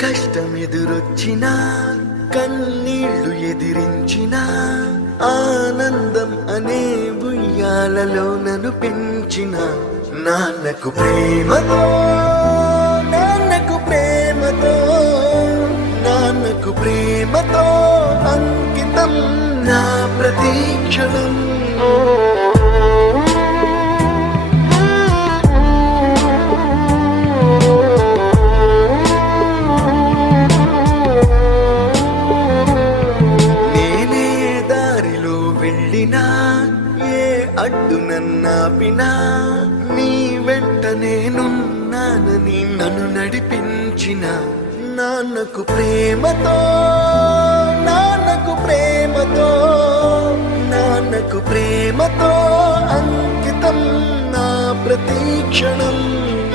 కష్టమెదురొచ్చినా కన్నీళ్లు ఎదిరించినా ఆనందం అనే ఉయ్యాలలో నన్ను పెంచిన నాన్నకు ప్రేమతో నాన్నకు ప్రేమతో నాన్నకు ప్రేమతో అంకితం నా ప్రతీక్షణం. నేనే దారిలో వెళ్ళినా ఏ అడ్డు నన్నాపినా నీ వెంట నేనున్నానని నన్ను నడిపించిన నాన్నకు ప్రేమతో నాన్నకు ప్రేమతో నాన్నకు ప్రేమతో అంకితం నా ప్రతీక్షణం.